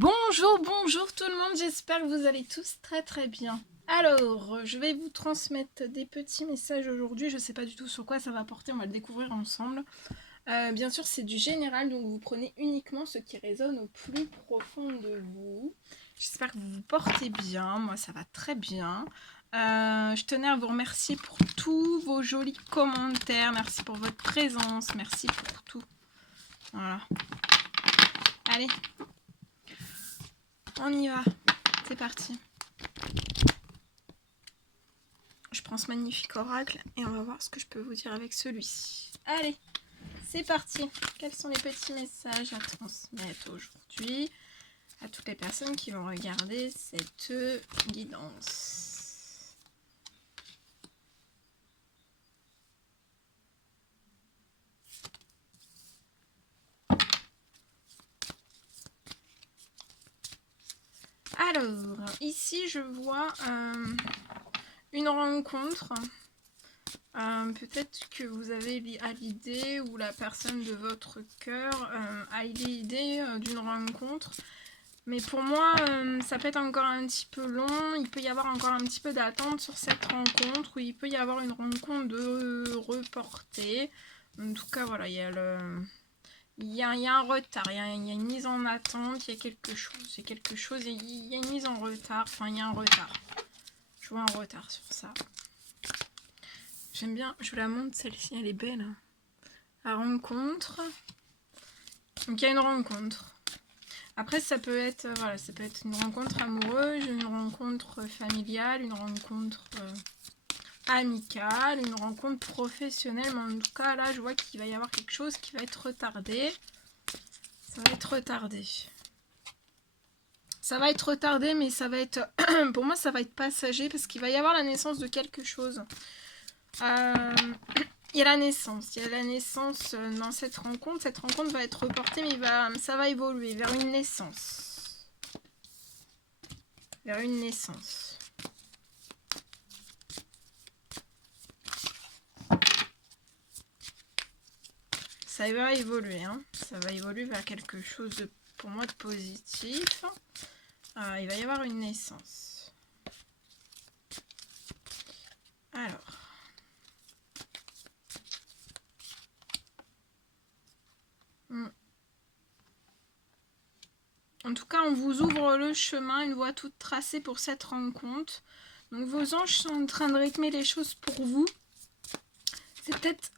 Bonjour tout le monde, j'espère que vous allez tous très bien. Alors, je vais vous transmettre des petits messages aujourd'hui, je sais pas du tout sur quoi ça va porter, on va le découvrir ensemble. Bien sûr, c'est du général, donc vous prenez uniquement ce qui résonne au plus profond de vous. J'espère que vous vous portez bien, moi ça va très bien. Je tenais à vous remercier pour tous vos jolis commentaires, merci pour votre présence, merci pour tout. Voilà. Allez, on y va, c'est parti. Je prends ce magnifique oracle et on va voir ce que je peux vous dire avec celui-ci. Allez, c'est parti. Quels sont les petits messages à transmettre aujourd'hui à toutes les personnes qui vont regarder cette guidance? Alors, ici je vois une rencontre. Peut-être que vous avez à l'idée ou la personne de votre cœur a l'idée d'une rencontre. Mais pour moi, ça peut être encore un petit peu long. Il peut y avoir encore un petit peu d'attente sur cette rencontre. Ou il peut y avoir une rencontre de reportée. En tout cas, voilà, il y a un retard. Il y a une mise en attente. Il y a quelque chose. Il y a une mise en retard. Enfin, il y a un retard. Je vois un retard sur ça. J'aime bien. Je vous la montre, celle-ci. Elle est belle. La rencontre. Donc, il y a une rencontre. Après, ça peut être une rencontre amoureuse, une rencontre familiale, une rencontre amicale, une rencontre professionnelle. Mais en tout cas, là, je vois qu'il va y avoir quelque chose qui va être retardé. Ça va être retardé. Ça va être retardé, mais ça va être... pour moi, ça va être passager parce qu'il va y avoir la naissance de quelque chose. Il y a la naissance dans cette rencontre. Cette rencontre va être reportée, mais ça va évoluer vers une naissance. Vers une naissance. Ça va évoluer, hein. Ça va évoluer vers quelque chose de, pour moi, de positif. Il va y avoir une naissance. Alors. En tout cas, on vous ouvre le chemin, une voie toute tracée pour cette rencontre. Donc vos anges sont en train de rythmer les choses pour vous. C'est peut-être...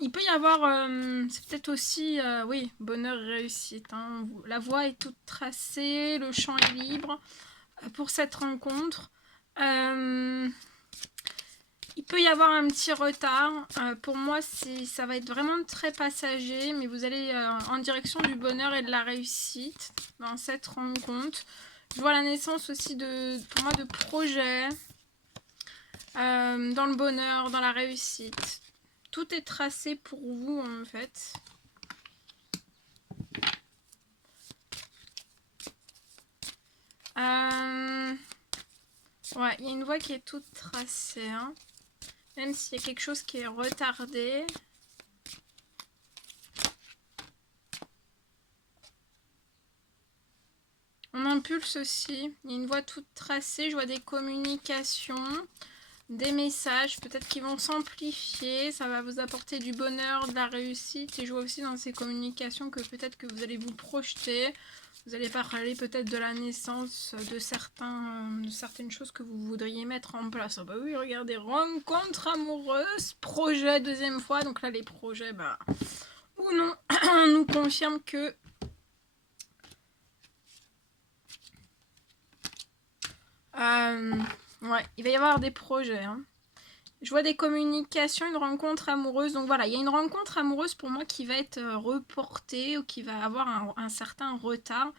il peut y avoir... c'est peut-être aussi... oui, bonheur et réussite. Hein. La voie est toute tracée, le champ est libre pour cette rencontre. Il peut y avoir un petit retard. Pour moi, ça va être vraiment très passager, mais vous allez en direction du bonheur et de la réussite dans cette rencontre. Je vois la naissance aussi pour moi de projets dans le bonheur, dans la réussite. Tout est tracé pour vous en fait. Ouais, il y a une voie qui est toute tracée. Hein. Même s'il y a quelque chose qui est retardé. On impulse aussi. Il y a une voie toute tracée. Je vois des communications, des messages, peut-être qui vont s'amplifier. Ça va vous apporter du bonheur, de la réussite. Et je vois aussi dans ces communications que peut-être que vous allez vous projeter. Vous allez parler peut-être de la naissance de certaines choses que vous voudriez mettre en place. Ah bah oui, regardez, rencontre amoureuse, projet deuxième fois. Donc là, les projets, ou non, on nous confirme que ouais, il va y avoir des projets. Hein. Je vois des communications, une rencontre amoureuse. Donc voilà, il y a une rencontre amoureuse pour moi qui va être reportée ou qui va avoir un certain retard.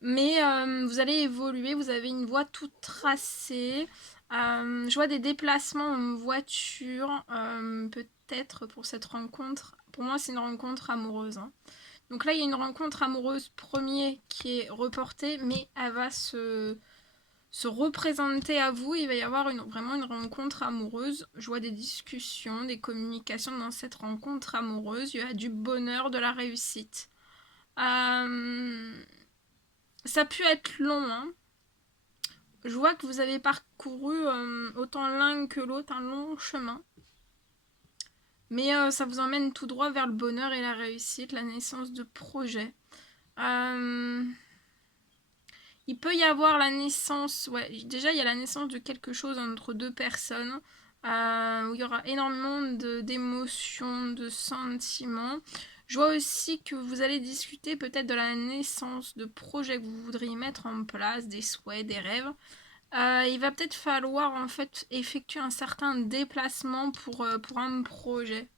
Mais vous allez évoluer, vous avez une voie toute tracée. Je vois des déplacements en voiture, peut-être pour cette rencontre. Pour moi, c'est une rencontre amoureuse. Hein. Donc là, il y a une rencontre amoureuse premier qui est reportée, mais elle va se représenter à vous. Il va y avoir vraiment une rencontre amoureuse. Je vois des discussions, des communications dans cette rencontre amoureuse. Il y a du bonheur, de la réussite. ça a pu être long, hein. Je vois que vous avez parcouru autant l'un que l'autre un long chemin. Mais ça vous emmène tout droit vers le bonheur et la réussite, la naissance de projets. Il peut y avoir la naissance, ouais, déjà il y a la naissance de quelque chose entre deux personnes, où il y aura énormément d'émotions, de sentiments. Je vois aussi que vous allez discuter peut-être de la naissance de projets que vous voudriez mettre en place, des souhaits, des rêves. Il va peut-être falloir en fait effectuer un certain déplacement pour un projet.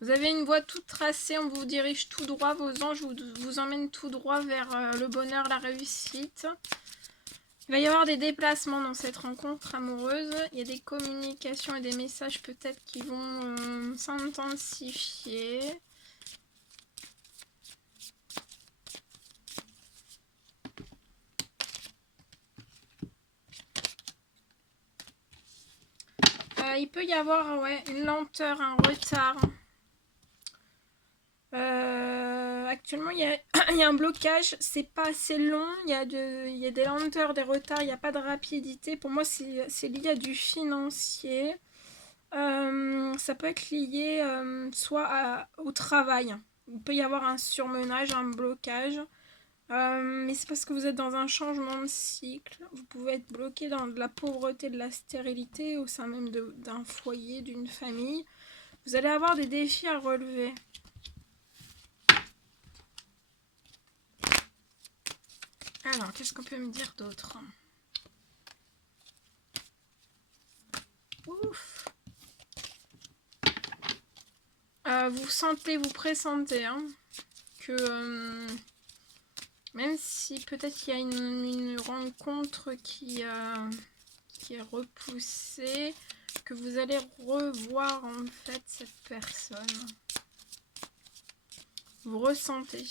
Vous avez une voie toute tracée, on vous dirige tout droit, vos anges vous emmènent tout droit vers le bonheur, la réussite. Il va y avoir des déplacements dans cette rencontre amoureuse. Il y a des communications et des messages peut-être qui vont s'intensifier. Il peut y avoir ouais, une lenteur, un retard. Actuellement, il y a un blocage, c'est pas assez long, il y a des lenteurs, des retards, il n'y a pas de rapidité. Pour moi, c'est lié à du financier. Ça peut être lié soit au travail. Il peut y avoir un surmenage, un blocage. Mais c'est parce que vous êtes dans un changement de cycle. Vous pouvez être bloqué dans de la pauvreté, de la stérilité, au sein même d'un foyer, d'une famille. Vous allez avoir des défis à relever. Alors, qu'est-ce qu'on peut me dire d'autre? Ouf. Vous sentez, vous pressentez hein, que même si peut-être il y a une rencontre qui est repoussée, que vous allez revoir en fait cette personne. Vous ressentez.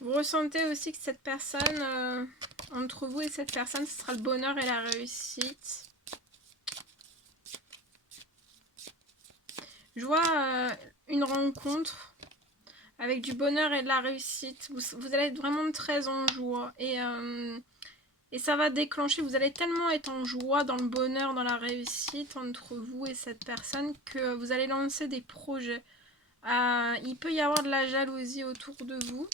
Vous ressentez aussi que cette personne, entre vous et cette personne, ce sera le bonheur et la réussite. Je vois une rencontre avec du bonheur et de la réussite. Vous allez être vraiment très en joie. Et ça va déclencher, vous allez tellement être en joie, dans le bonheur, dans la réussite entre vous et cette personne que vous allez lancer des projets. Il peut y avoir de la jalousie autour de vous.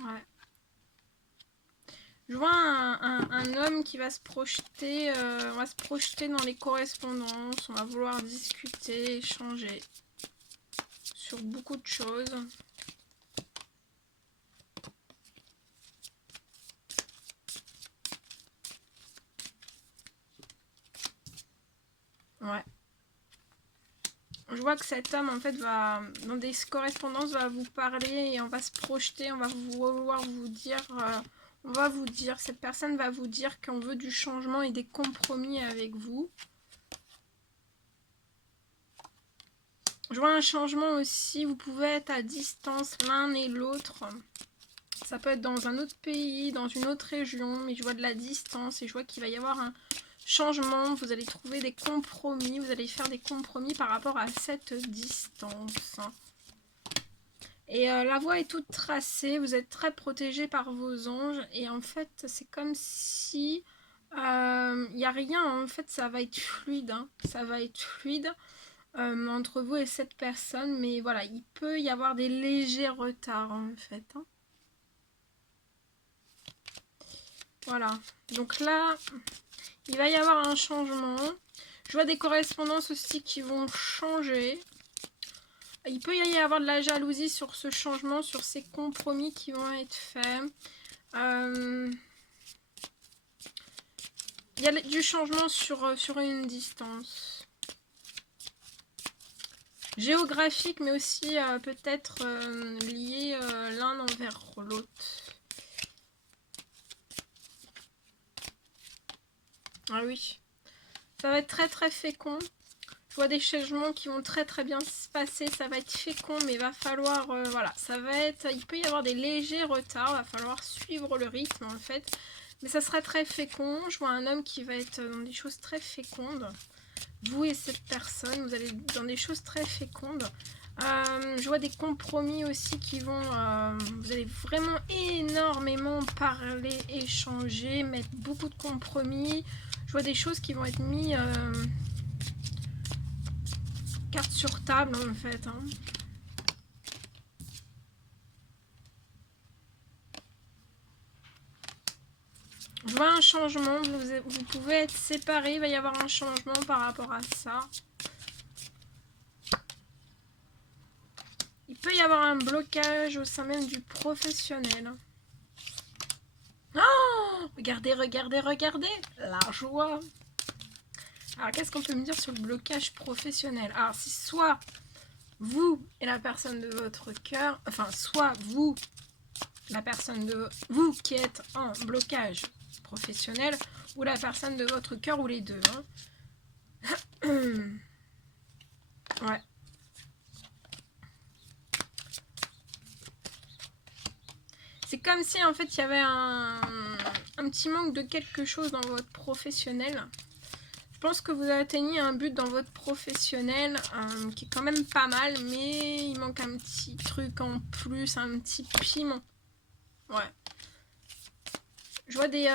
Ouais. Je vois un homme qui va se projeter, dans les correspondances, on va vouloir discuter, échanger sur beaucoup de choses. Ouais. Je vois que cet homme en fait va, dans des correspondances, va vous parler et on va se projeter, on va vouloir vous dire... cette personne va vous dire qu'on veut du changement et des compromis avec vous. Je vois un changement aussi, vous pouvez être à distance l'un et l'autre. Ça peut être dans un autre pays, dans une autre région, mais je vois de la distance et je vois qu'il va y avoir un changement. Vous allez trouver des compromis, vous allez faire des compromis par rapport à cette distance. Et la voie est toute tracée, vous êtes très protégé par vos anges et en fait c'est comme si il n'y a rien, en fait ça va être fluide, hein. Ça va être fluide entre vous et cette personne, mais voilà, il peut y avoir des légers retards en fait, hein. Voilà, donc là il va y avoir un changement. Je vois des correspondances aussi qui vont changer. Il peut y avoir de la jalousie sur ce changement, sur ces compromis qui vont être faits. Il y a du changement sur une distance géographique, mais aussi peut-être lié l'un envers l'autre. Ah oui, ça va être très très fécond. Je vois des changements qui vont très très bien se passer. Ça va être fécond, mais il va falloir... voilà, ça va être... Il peut y avoir des légers retards. Il va falloir suivre le rythme, en fait. Mais ça sera très fécond. Je vois un homme qui va être dans des choses très fécondes. Vous et cette personne, vous allez dans des choses très fécondes. Je vois des compromis aussi qui vont... vous allez vraiment énormément parler, échanger, mettre beaucoup de compromis. Je vois des choses qui vont être mises... carte sur table en fait. Hein. Je vois un changement, vous pouvez être séparés, il va y avoir un changement par rapport à ça. Il peut y avoir un blocage au sein même du professionnel. Oh, regardez, regardez, regardez, la joie. Alors qu'est-ce qu'on peut me dire sur le blocage professionnel? Alors si soit vous et la personne de votre cœur, enfin soit vous, la personne de vous qui êtes en blocage professionnel, ou la personne de votre cœur, ou les deux. Hein. Ouais. C'est comme si en fait il y avait un petit manque de quelque chose dans votre professionnel. Je pense que vous atteignez un but dans votre professionnel qui est quand même pas mal, mais il manque un petit truc en plus, un petit piment. Ouais. Je vois des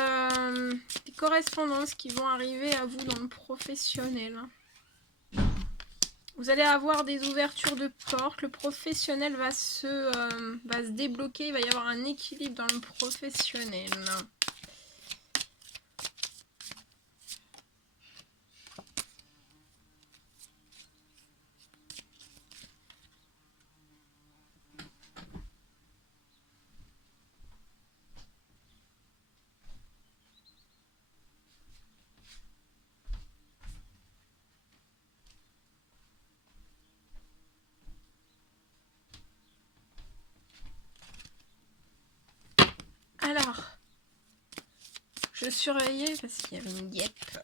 correspondances qui vont arriver à vous dans le professionnel. Vous allez avoir des ouvertures de portes. Le professionnel va se débloquer. Il va y avoir un équilibre dans le professionnel. Alors, je surveillais parce qu'il y avait une guêpe.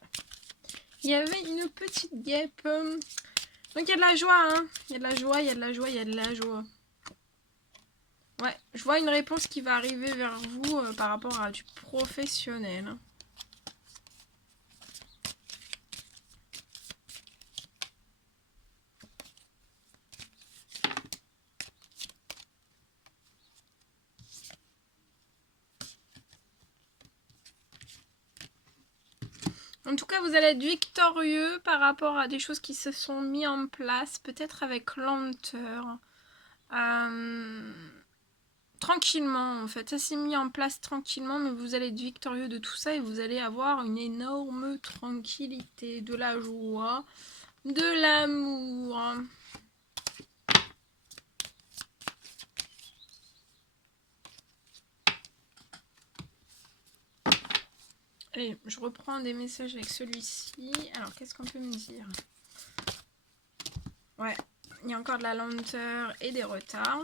Il y avait une petite guêpe. Donc il y a de la joie, hein. Il y a de la joie, il y a de la joie, il y a de la joie. Ouais, je vois une réponse qui va arriver vers vous par rapport à du professionnel. En tout cas, vous allez être victorieux par rapport à des choses qui se sont mises en place, peut-être avec lenteur. Tranquillement, en fait. Ça s'est mis en place tranquillement, mais vous allez être victorieux de tout ça et vous allez avoir une énorme tranquillité, de la joie, de l'amour. Allez, je reprends des messages avec celui-ci. Alors, qu'est-ce qu'on peut me dire? Ouais, il y a encore de la lenteur et des retards.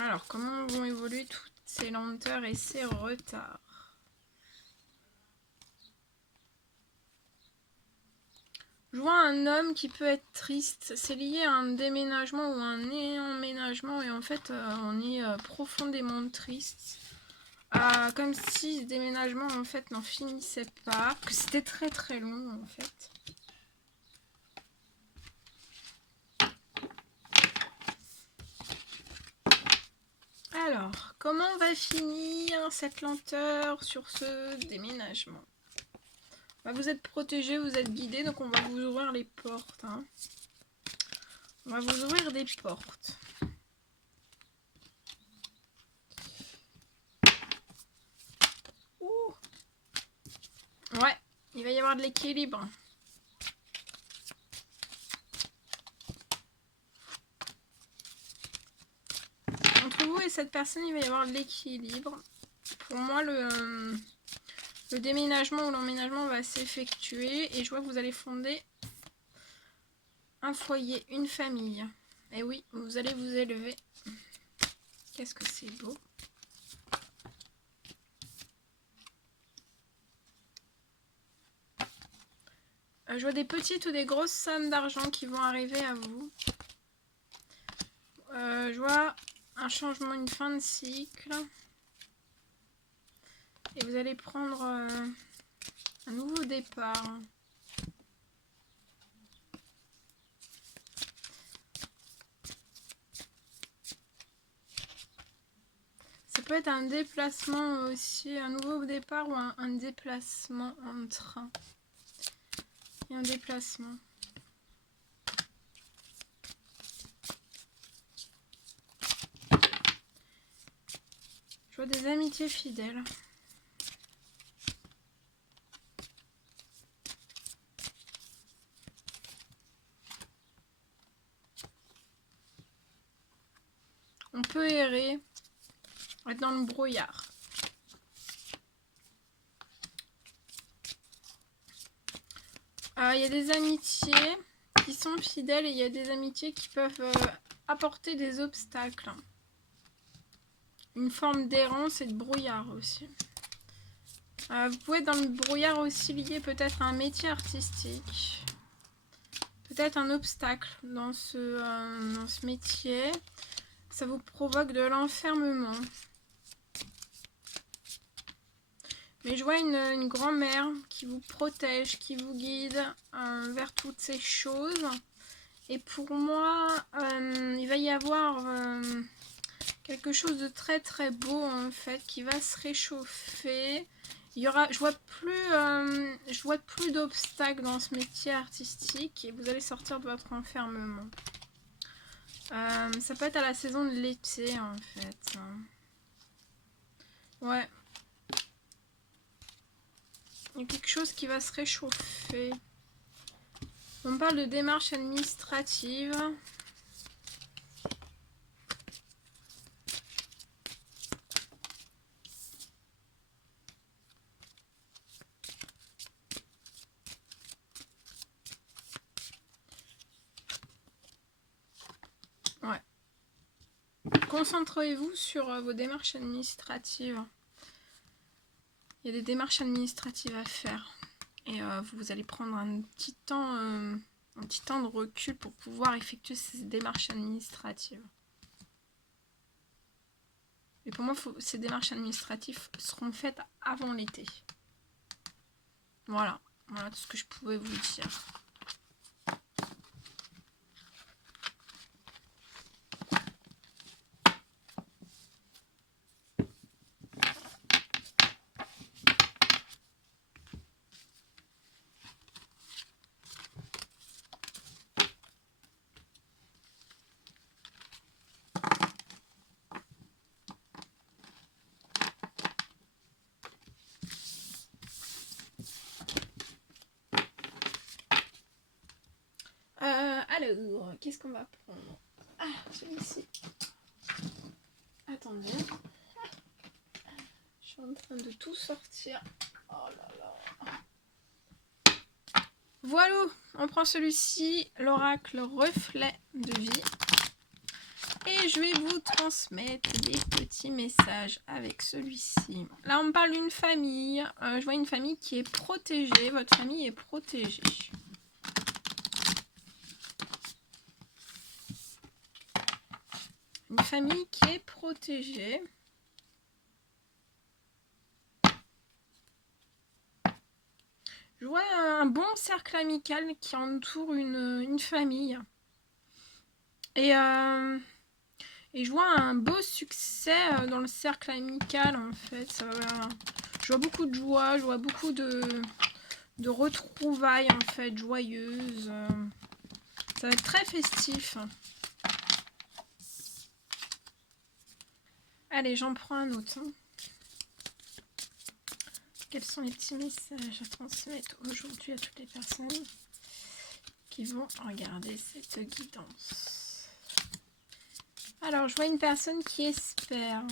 Alors, comment vont évoluer toutes ces lenteurs et ces retards? Je vois un homme qui peut être triste. C'est lié à un déménagement ou un emménagement. Et en fait, on est profondément triste. Comme si ce déménagement, en fait, n'en finissait pas. Que c'était très très long, en fait. Alors, comment va finir cette lenteur sur ce déménagement? Vous êtes protégé, vous êtes guidé, donc on va vous ouvrir les portes. Hein. On va vous ouvrir des portes. Ouh. Ouais, il va y avoir de l'équilibre. Entre vous et cette personne, il va y avoir de l'équilibre. Pour moi, le déménagement ou l'emménagement va s'effectuer et je vois que vous allez fonder un foyer, une famille. Et oui, vous allez vous élever. Qu'est-ce que c'est beau. Je vois des petites ou des grosses sommes d'argent qui vont arriver à vous. Je vois un changement, une fin de cycle. Et vous allez prendre un nouveau départ. Ça peut être un déplacement aussi, un nouveau départ ou un déplacement en train. Et un déplacement. Je vois des amitiés fidèles. On peut errer, être dans le brouillard. Il y a des amitiés qui sont fidèles et il y a des amitiés qui peuvent apporter des obstacles. Une forme d'errance et de brouillard aussi. Vous pouvez être dans le brouillard aussi lié peut-être à un métier artistique. Peut-être un obstacle dans ce métier. Ça vous provoque de l'enfermement. Mais je vois une grand-mère qui vous protège, qui vous guide vers toutes ces choses. Et pour moi, il va y avoir quelque chose de très très beau en fait qui va se réchauffer. Il y aura, je vois plus d'obstacles dans ce métier artistique et vous allez sortir de votre enfermement. Ça peut être à la saison de l'été en fait. Ouais. Il y a quelque chose qui va se réchauffer. On parle de démarches administratives. Ouais. Concentrez-vous sur vos démarches administratives. Il y a des démarches administratives à faire. Et vous allez prendre un petit temps de recul pour pouvoir effectuer ces démarches administratives. Et pour moi, ces démarches administratives seront faites avant l'été. Voilà. Voilà tout ce que je pouvais vous dire. Alors, qu'est-ce qu'on va prendre? Ah, celui-ci. Attendez. Je suis en train de tout sortir. Oh là là. Voilà, on prend celui-ci, l'oracle reflet de vie. Et je vais vous transmettre des petits messages avec celui-ci. Là, on me parle d'une famille. Je vois une famille qui est protégée. Votre famille est protégée. Une famille qui est protégée. Je vois un bon cercle amical qui entoure une famille. Et je vois un beau succès dans le cercle amical en fait. Je vois beaucoup de joie, je vois beaucoup de retrouvailles en fait, joyeuses. Ça va être très festif. Allez, j'en prends un autre. Quels sont les petits messages à transmettre aujourd'hui à toutes les personnes qui vont regarder cette guidance? Alors, je vois une personne qui espère.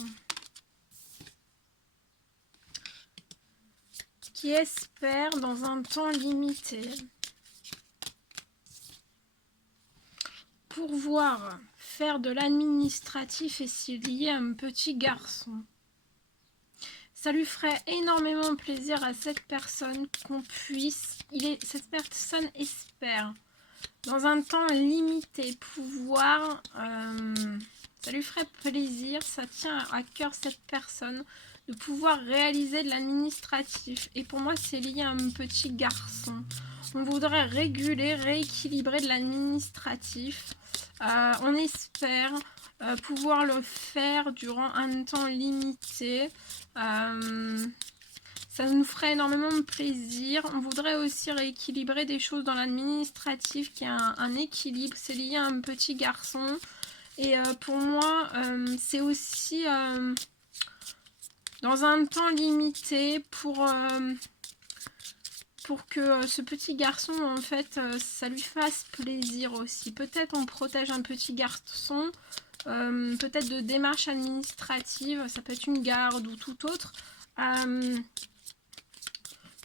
Qui espère dans un temps limité pouvoir faire de l'administratif et s'y lier à un petit garçon. Ça lui ferait énormément plaisir à cette personne qu'on puisse... Cette personne espère, dans un temps limité, pouvoir... ça lui ferait plaisir, ça tient à cœur cette personne, de pouvoir réaliser de l'administratif. Et pour moi, c'est lié à un petit garçon. On voudrait réguler, rééquilibrer de l'administratif. On espère pouvoir le faire durant un temps limité. Ça nous ferait énormément de plaisir. On voudrait aussi rééquilibrer des choses dans l'administratif, qui a un équilibre. C'est lié à un petit garçon. Et pour moi, c'est aussi dans un temps limité pour que ce petit garçon, en fait, ça lui fasse plaisir aussi. Peut-être on protège un petit garçon, peut-être de démarches administratives, ça peut être une garde ou tout autre,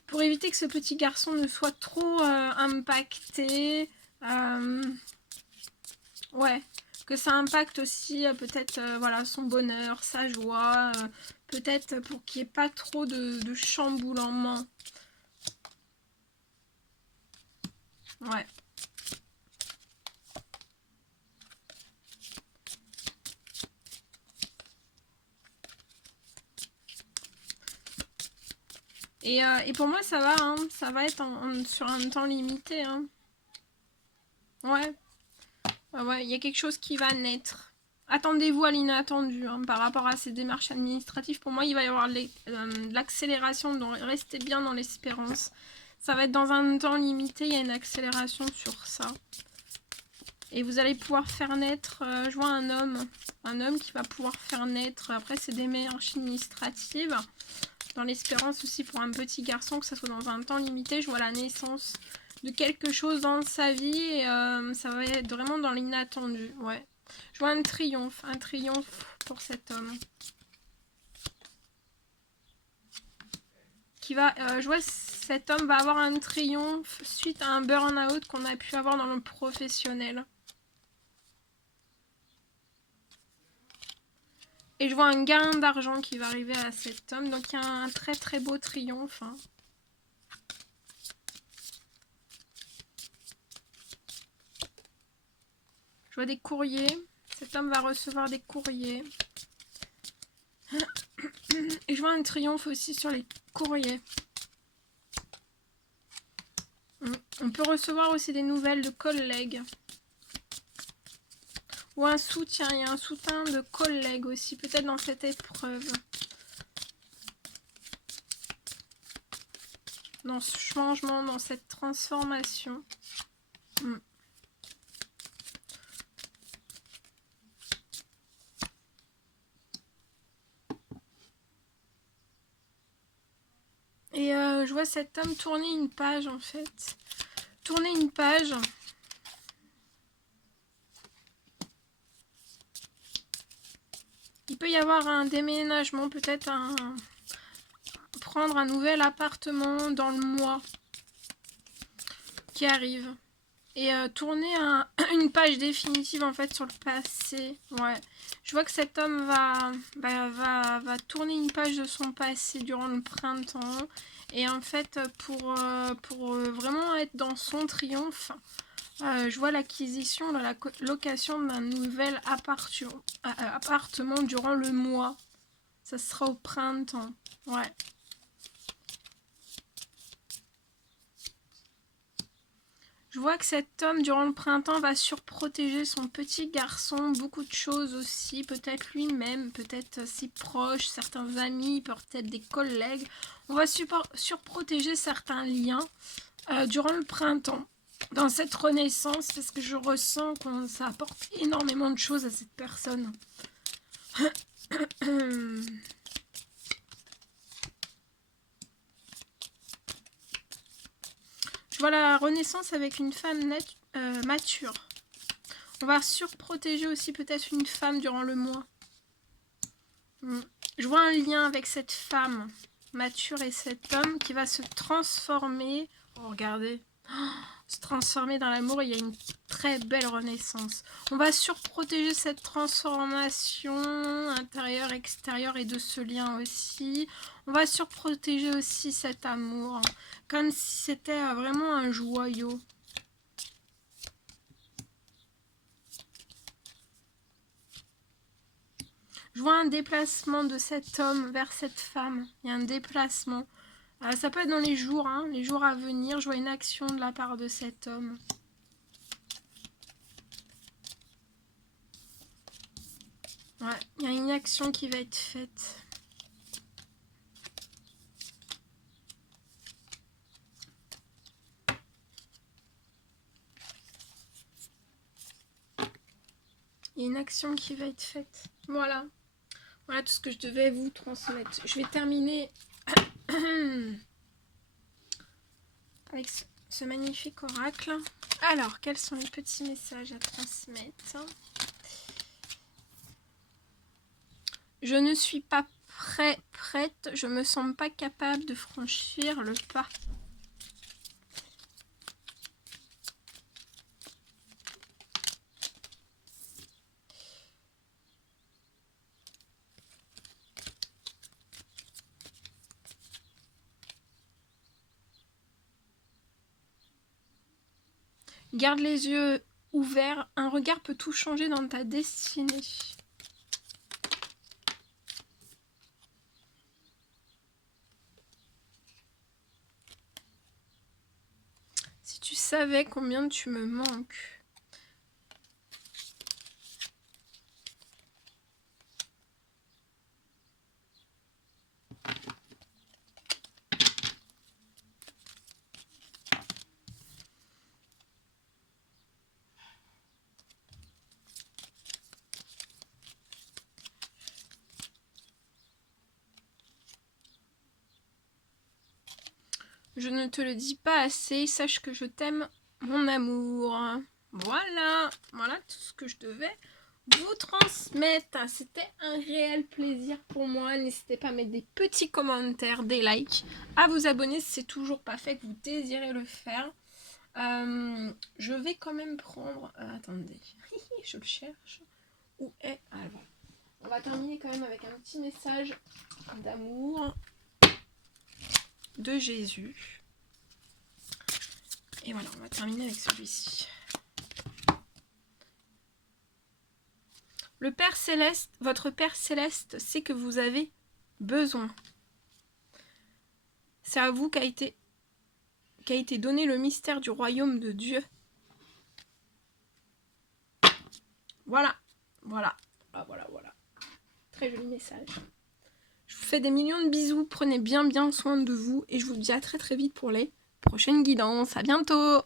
pour éviter que ce petit garçon ne soit trop impacté. Ouais, que ça impacte aussi peut-être voilà, son bonheur, sa joie, peut-être pour qu'il n'y ait pas trop de chamboulements. Ouais. Et pour moi, ça va, hein, ça va être sur un temps limité. Hein. Ouais. Ouais, il y a quelque chose qui va naître. Attendez-vous à l'inattendu hein, par rapport à ces démarches administratives. Pour moi, il va y avoir l'accélération, donc restez bien dans l'espérance. Ça va être dans un temps limité, il y a une accélération sur ça. Et vous allez pouvoir faire naître, je vois un homme qui va pouvoir faire naître, après c'est des démarches administratives. Dans l'espérance aussi pour un petit garçon, que ce soit dans un temps limité, je vois la naissance de quelque chose dans sa vie et ça va être vraiment dans l'inattendu. Ouais. Je vois un triomphe pour cet homme. Je vois cet homme va avoir un triomphe suite à un burn-out qu'on a pu avoir dans le professionnel. Et je vois un gain d'argent qui va arriver à cet homme. Donc il y a un très très beau triomphe. Hein. Je vois des courriers. Cet homme va recevoir des courriers. Et je vois un triomphe aussi sur les courriers. On peut recevoir aussi des nouvelles de collègues. Ou un soutien, il y a un soutien de collègues aussi, peut-être dans cette épreuve. Dans ce changement, dans cette transformation. Et je vois cet homme tourner une page en fait. Tourner une page. Il peut y avoir un déménagement, peut-être prendre un nouvel appartement dans le mois qui arrive. Et tourner une page définitive en fait sur le passé. Ouais. Je vois que cet homme va tourner une page de son passé durant le printemps. Et en fait, pour vraiment être dans son triomphe, je vois l'acquisition, la location d'un nouvel appartement durant le mois. Ça sera au printemps. Ouais. Je vois que cet homme, durant le printemps, va surprotéger son petit garçon. Beaucoup de choses aussi. Peut-être lui-même, peut-être ses proches, certains amis, peut-être des collègues. On va surprotéger certains liens durant le printemps. Dans cette renaissance, parce que je ressens que ça apporte énormément de choses à cette personne. Je vois la renaissance avec une femme mature. On va surprotéger aussi peut-être une femme durant le mois. Je vois un lien avec cette femme mature et cet homme qui va se transformer. Oh, regardez. Se transformer dans l'amour. Il y a une très belle renaissance. On va surprotéger cette transformation intérieure, extérieure et de ce lien aussi. On va surprotéger aussi cet amour, comme si c'était vraiment un joyau. Je vois un déplacement de cet homme vers cette femme. Il y a un déplacement. Ça peut être dans les jours à venir. Je vois une action de la part de cet homme. Ouais, il y a une action qui va être faite. Il y a une action qui va être faite. Voilà. Voilà tout ce que je devais vous transmettre. Je vais terminer avec ce magnifique oracle. Alors, quels sont les petits messages à transmettre? Je ne suis pas prête. Je me sens pas capable de franchir le pas. Garde les yeux ouverts. Un regard peut tout changer dans ta destinée. Si tu savais combien tu me manques. Je ne te le dis pas assez, sache que je t'aime, mon amour. Voilà, voilà tout ce que je devais vous transmettre. C'était un réel plaisir pour moi. N'hésitez pas à mettre des petits commentaires, des likes, à vous abonner si c'est toujours pas fait, que vous désirez le faire. Je vais quand même prendre... attendez, je le cherche. Où est... Ah, voilà. On va terminer quand même avec un petit message d'amour de Jésus. Et voilà, on va terminer avec celui-ci. Le Père Céleste, votre Père Céleste sait que vous avez besoin. C'est à vous qu'a été donné le mystère du royaume de Dieu. Voilà, voilà, voilà. Très joli message. Je vous fais des millions de bisous, prenez bien soin de vous et je vous dis à très vite pour les prochaines guidances. À bientôt!